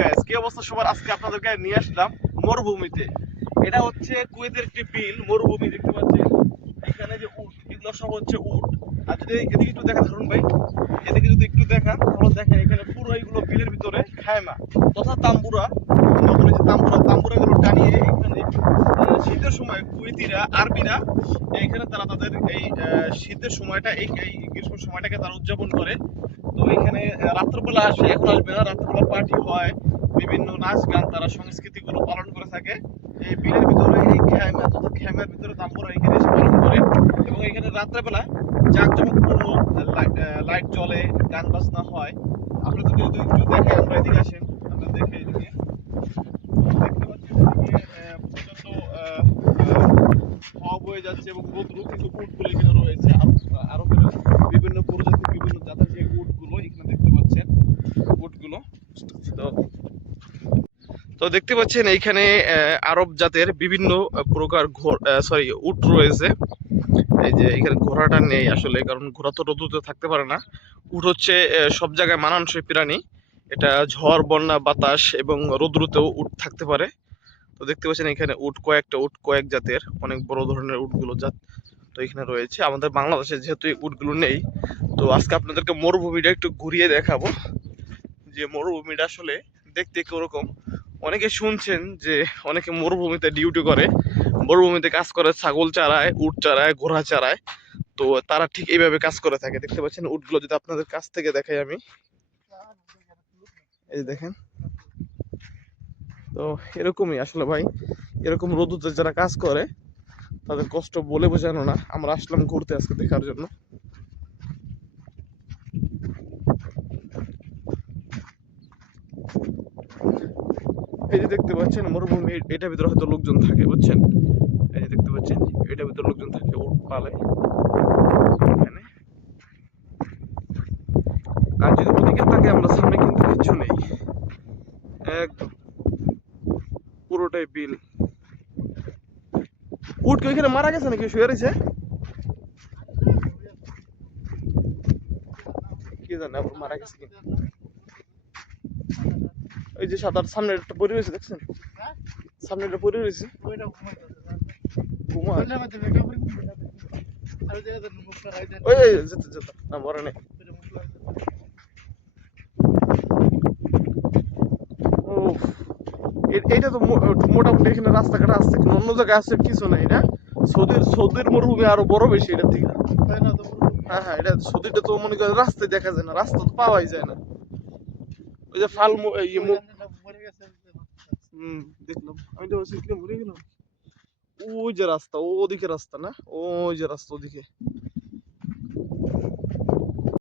Guys কি অবস্থা সবার? আজকে আপনাদেরকে নিয়ে আসলাম মরুভূমিতে। এটা হচ্ছে কুয়েতের একটি বিল মরুভূমি দেখতে পাচ্ছেন এখানে যে উট সব হচ্ছে উট। আর যদি এদিকে একটু দেখা, ধরুন ভাই, এদিকে যদি একটু দেখান তাহলে দেখেন এখানে পুরো এইগুলো বিলের ভিতরে খায়মা। তথা তাম্বুরা আমরা যে তাম্বুরা তাম্বুরা গুলো টানিয়ে এখানে শীতের সময় কুয়েতিরা, আরবিরা এইখানে তারা তাদের এই শীতের সময়টা, এই এই গ্রীষ্ম সময়টাকে তারা উদযাপন করে। তো এখানে রাত্রবেলা আসে এখন আসবে না। রাত্রবেলা পার্টি হয় বিভিন্ন নাচ গান তারা সংস্কৃতি গুলো পালন করে থাকে। এই বিলের ভিতরে এই খেমা তথা খেমার ভিতরে তাম্বুরা এখানে এসে পালন করে। এবং এখানে রাত্রেবেলা জাঁকজমকপূর্ণ লাইট জ্বলে গান বাজনা হয়। আপনাদের যদি একটু দেখে আমরা এদিকে আসেন। আমরা দেখে এদিকে। দেখতে আহ, আহ, হাওয়া বয়ে যাচ্ছে এবং রৌদ্র কিন্তু উটগুলো এখানে রয়েছে আরও আরও বিভিন্ন প্রজাতির বিভিন্ন জাতের যে উটগুলো এখানে দেখতে পাচ্ছেন উটগুলো তো তো দেখতে পাচ্ছেন এইখানে আরব জাতের বিভিন্ন প্রকার সরি উট রয়েছে। এই যে এখানে ঘোড়াটা নেই আসলে, কারণ ঘোড়া তো রোদ্রুতে থাকতে পারে না। উট হচ্ছে সব জায়গায় মানানসই প্রাণী। এটা ঝড়, বন্যা, বাতাস এবং রৌদ্রতেও উট থাকতে পারে। তো দেখতে পাচ্ছেন এখানে উট, কয়েকটা উট, কয়েক জাতের অনেক বড় ধরনের উটগুলো জাত, তো এখানে রয়েছে। আমাদের বাংলাদেশে যেহেতু এই উটগুলো নেই, তো আজকে আপনাদেরকে মরুভূমিটা একটু ঘুরিয়ে দেখাবো। যে মরুভূমিটা আসলে দেখতে কীরকম, অনেকে শুনছেন যে অনেকে মরুভূমিতে ডিউটি করে, মরুভূমিতে কাজ করে ছাগল চারায়, উট চারায়, ঘোড়া চারায়, তো তারা ঠিক এইভাবে কাজ করে থাকে। দেখতে পাচ্ছেন উটগুলো যদি আপনাদের কাছ থেকে দেখাই আমি। এই দেখেন। তো এরকমই আসলে ভাই, এরকম রোদুতে যারা কাজ করে, তাদের কষ্ট বলে বোঝানো না। আমরা আসলাম ঘুরতে আজকে দেখার জন্য। এই যে দেখতে পাচ্ছেন, মরুভূমি এটার ভিতরে হয়তো লোকজন থাকে, বুঝছেন? এই যে দেখতে পাচ্ছেন, এটার ভিতরে লোকজন থাকে, উট পালে। আর যদি ওদিকে তাকে আমরা সামনে কিন্তু কিচ্ছু নেই। একদম। পুরোটাই বিল। উট কি ওইখানে মারা গেছে নাকি? শুয়ে রয়েছে? কি জানে মারা গেছে কি ওই যে সাঁতার সামনে একটা পরে রয়েছে দেখছেন? সামনে একটা পরে রয়েছে ওই যেতে যেতে। না নেই। এইটা তো মোটামুটি এখানে রাস্তাঘাট কিন্তু অন্য জায়গায় আছে কিছু নাই, না? সৌদির সৌদির মরুভূমি আরও বড় বেশি, এটার থেকে। হ্যাঁ হ্যাঁ এটা সৌদিটা তো মনে করেন রাস্তায় দেখা যায় না, রাস্তা তো পাওয়াই যায় না। ওই যে ফাল ইয়ে মুখ হুম দেখলাম। আমি তো মরে গেলাম? ওই যে রাস্তা ওদিকে রাস্তা না? ওই যে রাস্তা ওদিকে।